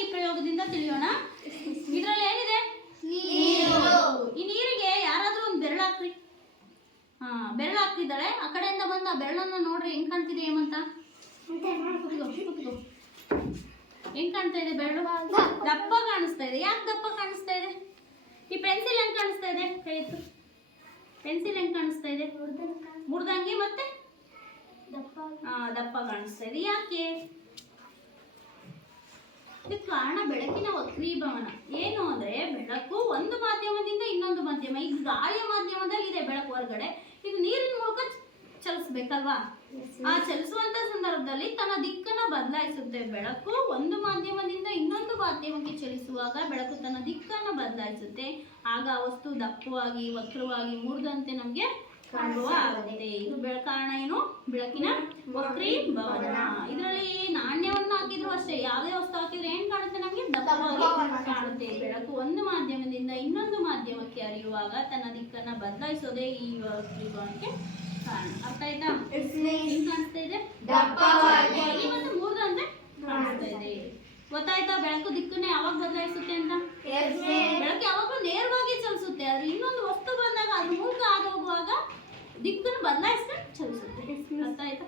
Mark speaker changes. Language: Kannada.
Speaker 1: ಈ ಪ್ರಯೋಗದಿಂದ ತಿಳಿಯೋಣ. ಇದರಲ್ಲಿ ಏನಿದೆ? ಈ ನೀರಿಗೆ ಯಾರಾದ್ರೂ ಒಂದು ಬೆರಳು ಹಾಕ್ರಿ. ಹಾ ಬೆರಳು ಹಾಕ್ತಿದ್ದಾಳೆ. ಆ ಕಡೆಯಿಂದ ಬಂದ ಬೆರಳನ್ನ ನೋಡ್ರಿ ಹೆಂಗ್ ಕಾಣ್ತಿದೆ ಏಮಂತ. ಹೆಂಗ್ ಕಾಣ್ತಾ ಇದೆ ಬೆರಳು? ದಪ್ಪ ಕಾಣಿಸ್ತಾ ಇದೆ. ಯಾಕೆ ದಪ್ಪ ಕಾಣಿಸ್ತಾ ಇದೆ? ಈ ಪೆನ್ಸಿಲ್ ಹೆಂಗ್ ಕಾಣಿಸ್ತಾ ಇದೆ? ಕೈ ಪೆನ್ಸಿಲ್ ಹೆಂಗ್ ಕಾಣಿಸ್ತಾ ಇದೆ? ಮುರ್ದಂಗೆ ಮತ್ತೆ? ದಪ್ಪ ಕಾಣಿಸ್ತಾ ಇದೆ. ಯಾಕೆ? ಇದಕ್ಕೆ ಕಾರಣ ಬೆಳಕಿನ ವಕ್ರೀಭವನ. ಏನು ಅಂದ್ರೆ ಬೆಳಕು ಒಂದು ಮಾಧ್ಯಮದಿಂದ ಇನ್ನೊಂದು ಮಾಧ್ಯಮ ಈಗ ಗಾಳಿಯ ಮಾಧ್ಯಮದಲ್ಲಿ ಇದೆ ಬೆಳಕು ಹೊರಗಡೆ. ಇದು ನೀರಿನ ಮೂಲಕ ಚಲಿಸಬೇಕಲ್ವಾ? ಆ ಚಲಿಸುವಂತ ಸಂದರ್ಭದಲ್ಲಿ ತನ್ನ ದಿಕ್ಕನ್ನ ಬದಲಾಯಿಸುತ್ತೆ. ಬೆಳಕು ಒಂದು ಮಾಧ್ಯಮದಿಂದ ಇನ್ನೊಂದು ಮಾಧ್ಯಮಕ್ಕೆ ಚಲಿಸುವಾಗ ಬೆಳಕು ತನ್ನ ದಿಕ್ಕನ್ನ ಬದಲಾಯಿಸುತ್ತೆ. ಆಗ ಆ ವಸ್ತು ದಪ್ಪವಾಗಿ ವಕ್ರವಾಗಿ ಮುರಿದಂತೆ ನಮಗೆ ಕಾಣುವ ಆಗುತ್ತೆ. ಇದು ಬೆಳ ಕಾರಣ ಏನು? ಬೆಳಕಿನ ವಕ್ರೀಭವನ. ಇದರಲ್ಲಿ ನಾಣ್ಯವನ್ನು ಹಾಕಿದ್ರು ಅಷ್ಟೇ. ಯಾವುದೇ ವಸ್ತು ಹಾಕಿದ್ರೆ ಏನ್ ಕಾಣುತ್ತೆ ನಮಗೆ ಕಾಣುತ್ತೆ ಬೆಳಕು ಒಂದು ಮಾಧ್ಯಮದಿಂದ ಇನ್ನೊಂದು ಮಾಧ್ಯಮಕ್ಕೆ ಹರಿಯುವಾಗ ತನ್ನ ದಿಕ್ಕನ್ನ ಬದಲಾಯಿಸೋದೇ ಈ ವಕ್ರೀಭವನಕ್ಕೆ ಕಾರಣ. ಅರ್ಥ ಆಯ್ತಾ? ಹೆಂಗ್ ಕಾಣಿಸ್ತಾ ಇದೆ?
Speaker 2: ದಪ್ಪವಾಗಿ.
Speaker 1: ದಪ್ಪವಾಗಿ ಮತ್ತೆ ಮೂರ್ದಂತೆ ಕಾಣಿಸ್ತಾ ಇದೆ. ಗೊತ್ತಾಯ್ತಾ ಬೆಳಕು ದಿಕ್ಕನ್ನ ಯಾವಾಗ ಬದಲಾಯಿಸುತ್ತೆ ಅಂತ? ಬೆಳಕು ಯಾವಾಗಲೂ ನೇರವಾಗಿ ಚಲಿಸುತ್ತೆ. ಆದ್ರೆ ಇನ್ನೊಂದು ವಸ್ತು ಬಂದಾಗ ಅದ್ರ ಮೂಲಕ ಆಗ ಹೋಗುವಾಗ ದಿಕ್ಕನ್ನು ಬದಲಾಯಿಸ್ಕೊಂಡು ಚಲಿಸುತ್ತೆ. ಅರ್ಥ ಆಯ್ತಾ?